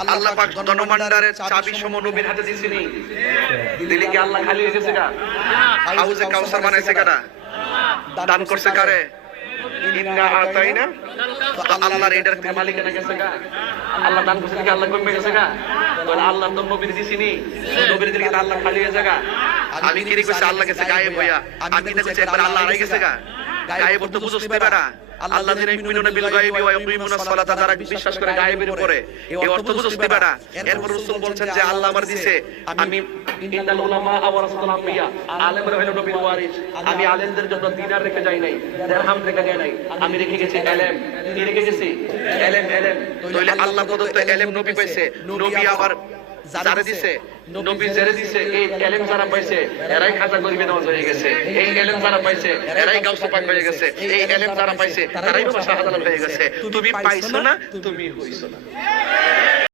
আল্লাহ পাক ধনভাণ্ডারের চাবি সম নবীর হাতে দিয়েছিনি, দিলে কি আল্লাহ খালি হয়ে গেছে? হাউজে কাউসার বানাইছে কারা? দান করছে কারে? ইন্না আতাইনা। তো আল্লাহর এটার মালিকানা গেছে গা? আল্লাহ দান করছে কি আল্লাহ কমে গেছে গা? তাহলে আল্লাহ তো নবীর দিছিনি, নবীর দিলে আল্লাহ খালি হয়ে যাগা। আমি কি কইছি আল্লাহ গেছে গায়েব হইয়া, আমি না কইছি একবার আল্লাহ হারাই গেছে গা। গায়েব তো বুঝতে পারা আল্লাহ যিনি মিনুনা বিল গায়বি ওয়া ইয়াকিমুনাস সালাতা, যারা বিশ্বাস করে গায়েবের উপরে, এই অর্থ বুঝতে পারা। এরপর রাসূল বলছেন যে আল্লাহ আমার দিছে, আমি ইন্নাল উলামা ওয়ারাসাতুল আমবিয়া, আলেমরা হলো নবীর ওয়ারিস। আমি আলেমদের জন্য দিনার রেখে যাই নাই, দিরহাম রেখে যাই নাই, আমি রেখে গেছি ইলম। কি রেখে গেছি? ইলম। তাহলে আল্লাহ প্রদত্ত ইলম নবী পাইছে, নবী আবার যারা দিছে, নবী যারা দিছে, এই ইলম যারা পাইছে এরাই খাজা গরিবে নওয়াজ হয়ে গেছে। এই ইলম যারা পাইছে এরাই গাউসে পাক হয়ে গেছে। এই ইলম যারা পাইছে তারাই শাহজালাল হয়ে গেছে। তুমি পাইছো না, তুমি হইছো না।